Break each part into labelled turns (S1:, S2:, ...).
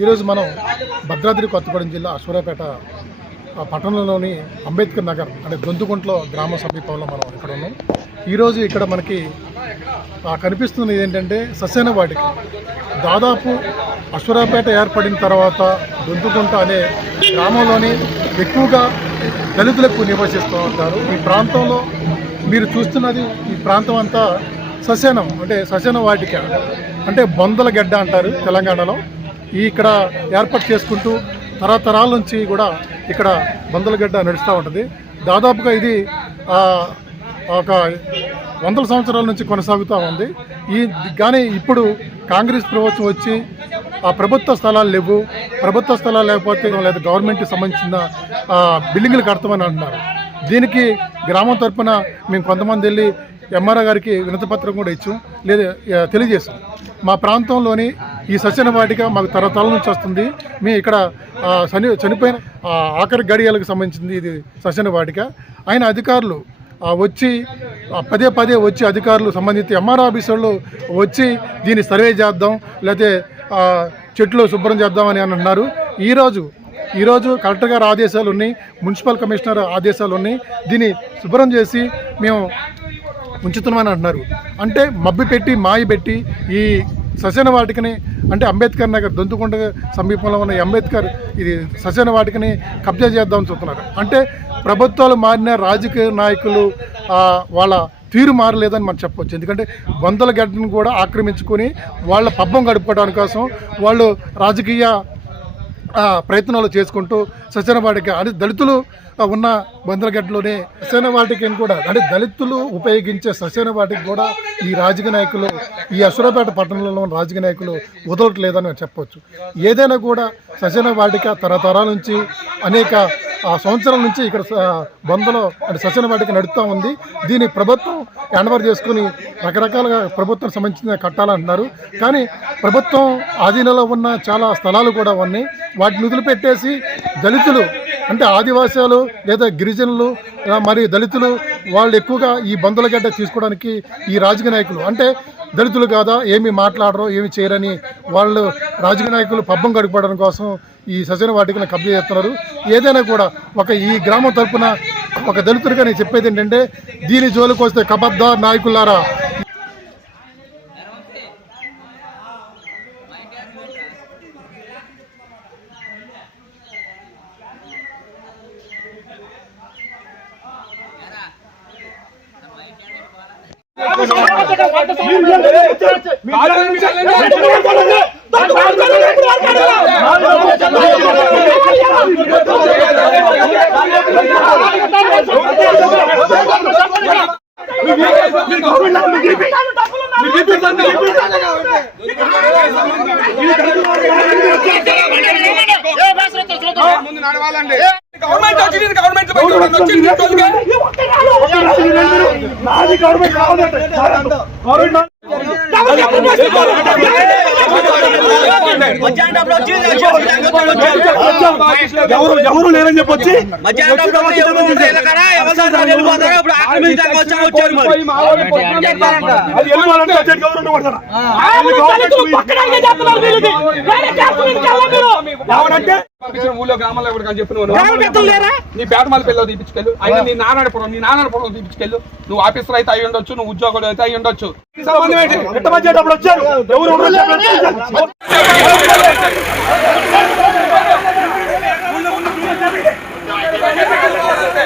S1: ఈరోజు మనం భద్రాద్రి కొత్తగూడెం జిల్లా అశ్వరాపేట పట్టణంలోని అంబేద్కర్ నగర్ అంటే దొంతుకుంట్లో గ్రామ సమీపంలో మనం ఇక్కడ ఉన్నాం. ఈరోజు ఇక్కడ మనకి కనిపిస్తున్నది ఏంటంటే సస్యన వాటికి. దాదాపు అశ్వరాపేట ఏర్పడిన తర్వాత గొంతుకుంట అనే గ్రామంలోని ఎక్కువగా దళితులకు నివసిస్తూ ఉంటారు. ఈ ప్రాంతంలో మీరు చూస్తున్నది ఈ ప్రాంతం అంతా సస్యనం అంటే సస్యన వాటిక అంటే బొందల గడ్డ అంటారు తెలంగాణలో. ఈ ఇక్కడ ఏర్పాటు చేసుకుంటూ తరతరాల నుంచి కూడా ఇక్కడ బందలగడ్డ నడుస్తూ ఉంటుంది. దాదాపుగా ఇది ఒక వందల సంవత్సరాల నుంచి కొనసాగుతూ ఉంది. ఈ కానీ ఇప్పుడు కాంగ్రెస్ ప్రభుత్వం వచ్చి ఆ ప్రభుత్వ స్థలాలు లేవు. ప్రభుత్వ స్థలాలు లేకపోతే లేదా గవర్నమెంట్కి సంబంధించిన బిల్డింగ్లు కడతామని అంటున్నారు. దీనికి గ్రామం తరఫున మేము కొంతమంది వెళ్ళి ఎంఆర్ఓ గారికి వినతిపత్రం కూడా ఇచ్చాం. లేదా ఆ, తెలియజేసాం మా ప్రాంతంలోని ఈ సస్యన వాటిక మాకు తరతరాల నుంచి వస్తుంది. మేము ఇక్కడ చని చనిపోయిన ఆఖరి గడియలకు సంబంధించింది ఇది సస్యన వాటిక. ఆయన అధికారులు వచ్చి పదే పదే వచ్చి అధికారులు సంబంధిత ఎంఆర్ ఆఫీసర్లు వచ్చి దీన్ని సర్వే చేద్దాం లేకపోతే చెట్లు శుభ్రం చేద్దామని అని అన్నారు. ఈరోజు ఈరోజు కలెక్టర్ గారు ఆదేశాలు ఉన్నాయి మున్సిపల్ కమిషనర్ ఆదేశాలు ఉన్నాయి. దీన్ని శుభ్రం చేసి మేము ఉంచుతున్నామని అంటున్నారు. అంటే మబ్బి పెట్టి మాయి పెట్టి ఈ సస్యన వాటికని అంటే అంబేద్కర్ నగర్ దొంతుకొండ సమీపంలో ఉన్న అంబేద్కర్ ఇది సస్యన వాటికని కబ్జా చేద్దామని చూస్తున్నారు. అంటే ప్రభుత్వాలు మారిన రాజకీయ నాయకులు వాళ్ళ తీరు మారలేదని మనం చెప్పొచ్చు. ఎందుకంటే వందల గడ్డను కూడా ఆక్రమించుకొని వాళ్ళ పబ్బం గడుపుకోవడానికి కోసం వాళ్ళు రాజకీయ ప్రయత్నాలు చేసుకుంటూ సస్యనవాటికి అది దళితులు ఉన్న బందరగడ్డలోనే సస్యనవాటికి కూడా అంటే దళితులు ఉపయోగించే సస్యనవాటికి కూడా ఈ రాజకీయ నాయకులు ఈ అసురపేట పట్టణంలో ఉన్న రాజకీయ నాయకులు వదలట్లేదని చెప్పొచ్చు. ఏదైనా కూడా సస్యనవాటిక తరతరాల నుంచి అనేక ఆ సంవత్సరాల నుంచి ఇక్కడ స- బందలో అంటే సస్యన వాటికి నడుస్తూ ఉంది. దీన్ని ప్రభుత్వం హ్యాండ్ఓవర్ చేసుకుని రకరకాలుగా ప్రభుత్వం సంబంధించిన కట్టాలంటున్నారు. కానీ ప్రభుత్వం ఆధీనంలో ఉన్న చాలా స్థలాలు కూడా ఉన్నాయి. వాటిని వదిలిపెట్టేసి దళితులు అంటే ఆదివాసాలు లేదా గిరిజనులు మరి దళితులు వాళ్ళు ఎక్కువగా ఈ బంధుల గడ్డ తీసుకోవడానికి ఈ రాజకీయ నాయకులు. అంటే దళితులు కాదా ఏమి మాట్లాడరు ఏమి చేయరని వాళ్ళు రాజకీయ నాయకులు పబ్బం గడిపడం కోసం ఈ సజన వాటికను కబ్జా చేస్తున్నారు. ఏదైనా కూడా ఒక ఈ గ్రామం తరపున ఒక దళితుడిగా నేను చెప్పేది ఏంటంటే దీని జోలికి వస్తే కబద్దార్ నాయకులారా.
S2: ముందు నడవాలండి గవర్నమెంట్ వచ్చింది గవర్నమెంట్ వచ్చింది.
S3: నాది గవర్నమెంట్ కావాలంటే గవర్నమెంట్ ఎవరు ఎవరు లేరని చెప్పొచ్చి ఎవరంటే
S2: ఊళ్ళో గ్రామాల్లో ఎవరు కానీ చెప్పిన నీ పేట మళ్ళీ పిల్లలు తీపించుకెళ్ళు ఆయన నీ నాన్నపురం నీ నాన్నపురం తీపించుకెళ్ళు నువ్వు ఆఫీసర్ అయితే అయి ఉండొచ్చు నువ్వు ఉద్యోగులు అయితే అయి ఉండొచ్చు. సంబంధం
S3: వచ్చారు? ఎవరు ఉండరు చెప్పండి. అది ఎక్కడ లేదు ఇయ్యాలి. అది ఎక్కడ లేదు ఇయ్యాలి. అది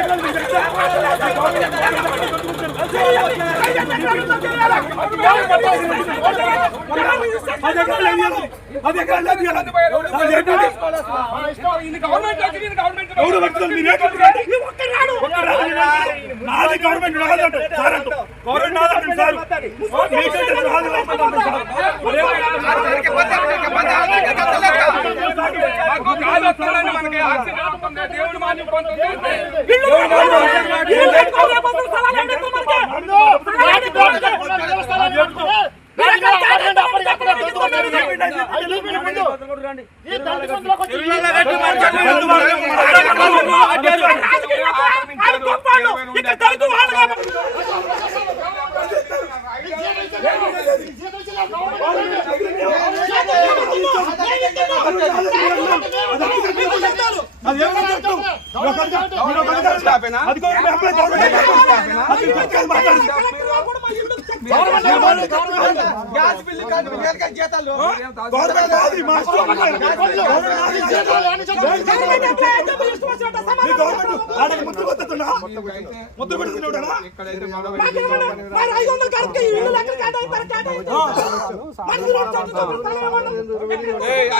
S3: ఏంటండి?
S2: గవర్నమెంట్ వచ్చింది గవర్నమెంట్
S3: ఎవరు పెడుతున్నారు? మీరు ఏంటి పెడుతున్నారు? ఒక్కరాదు. నాది గవర్నమెంట్ రాదంటే సార్ అంటూ. గవర్నమెంట్ రాదంటే సార్. మీకంటే రాదు అంటున్నారు సార్.
S2: మాకు గాలి వస్తుందండి మనకి ఆక్సిజన్ వస్తుంది దేవుడు మాన్యం పొందుతుంది
S3: ఈ ఇక్కడ దళిత వాళ్ళు కాబట్టి అది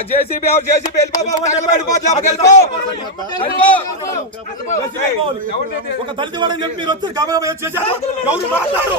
S2: జేసీబీ ఎవరు జేసీబీ
S3: ఒక దళిత వాడని చెప్పి మీరు వచ్చి గబగబా ఏం చేశారు ఎవరు మాట్లాడు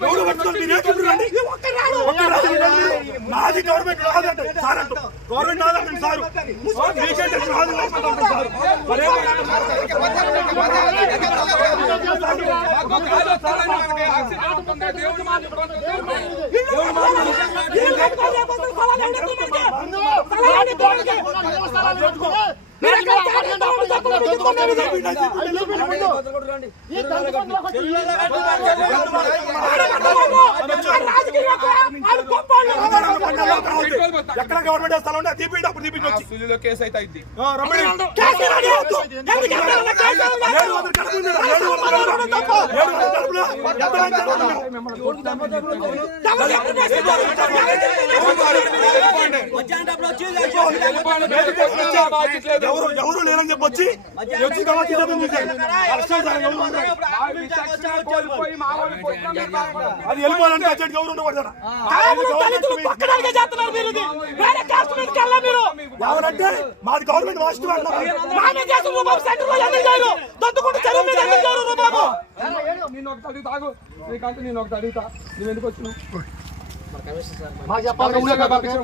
S2: గవర్నమెంట్
S3: మాది గవర్నమెంట్ రాదంటే సార్ అంటూ. గవర్నమెంట్ రాదంటే సార్ రాదు
S4: ఎక్కడ
S3: గవర్నమెంట్ స్థలం ఉంటే తీపిండి అప్పుడు
S2: కేసు అయితే అయింది
S3: ఆ, ఎవరు ఎవరు లేరని చెప్పి వచ్చి కాబట్టి. అది వెళ్ళిపోవాలంటే గౌరవం ఉండకూడదు ఎవరంటే మాది గవర్నమెంట్ మాస్టర్ అన్నారు
S2: నేను ఒకటి అడుగుతా నువ్వు ఎందుకు వచ్చినావు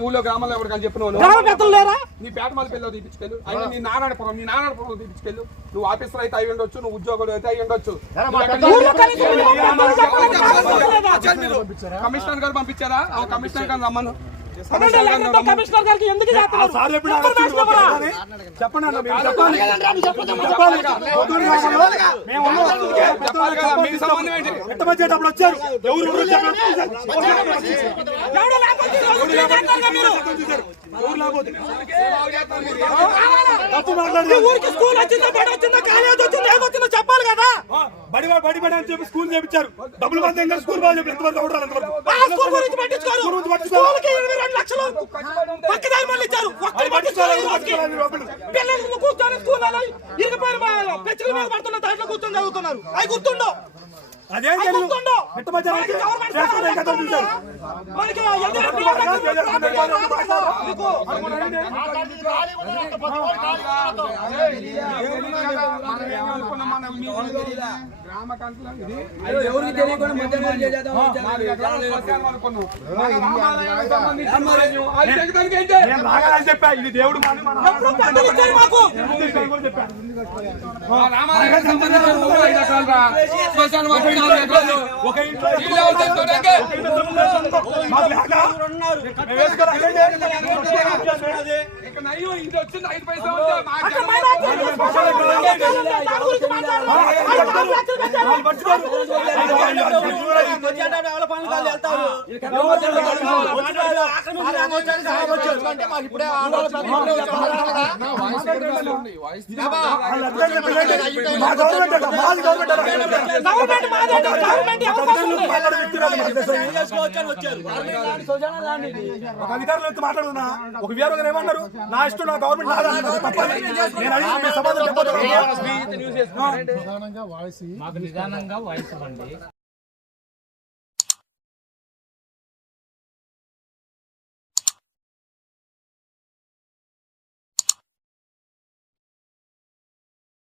S2: ఊళ్ళో గ్రామాల్లో ఎవరికని
S4: లేరా?
S2: నీ పేట మళ్ళీ పిల్లలు తీపించుకెళ్ళు ఆయన నీ నారాయణపురం నీ నారాయణపురం తీపించుకెళ్ళు నువ్వు ఆఫీసర్ అయితే అయి ఉండొచ్చు నువ్వు ఉద్యోగులు అయితే అయి ఉండొచ్చు. కమిషనర్ గారు పంపించారా? ఆ కమిషనర్ గారు రమ్మను.
S4: కమిషనర్ గారికి ఎందుకు చేస్తున్నారు
S3: సార్ ఎప్పుడు
S4: ఇన్ఫర్మేషన్ ఇవ్వరా?
S3: చెప్పండి అన్న మీరు చెప్పాలి పెట్టమచ్చేటప్పుడు వచ్చారు ఎవరు
S4: ఊరికి స్కూల్ వచ్చిందా బడి వచ్చిందా కాలేజ్ వచ్చిందా ఏది వచ్చిందో చెప్పాలి కదా
S3: బడి బడి బడి అని చెప్పి స్కూల్ చేపించారు డబ్బులు మంది స్కూల్ వాళ్ళు చెప్పి ఎంతవరకు
S4: స్కూల్ గురించి పట్టించుకోరు
S3: స్కూల్ గురించి పట్టించుకోరు.
S4: రెండు లక్షలు పక్కదారి మళ్ళీ ఇచ్చారు. ఒక్కరు. పిల్లలు కూర్చొని స్కూల్ ఇరిగిపోయిన పెచ్చుల మీద పడుతున్న దాంట్లో కూర్చొని చదువుతున్నారు. అవి గుర్తుండో మనకి
S3: చూశారు
S4: మనకి ఎదురు మీకు
S2: గ్రామ కంట్రోల్ ఇది
S5: ఎవరికి తెలియకుండా మధ్యాహ్నం చేద్దాం
S3: నేను రాగాలని చెప్పా ఇది దేవుడు మన ఒక ఇంట్లో
S2: మా
S3: ఒక అధికారులు మాట్లాడుతున్నా ఒక వీరు ఏమన్నారు నా ఇష్టం నా గవర్నమెంట్ నాదా అన్నారు. తప్పని నేను అడిగి మీ సమాధానం చెప్పదు
S1: ప్రధానంగా వాయిస్
S6: మాకు నిదానంగా వాయిస్ ఇవ్వండి.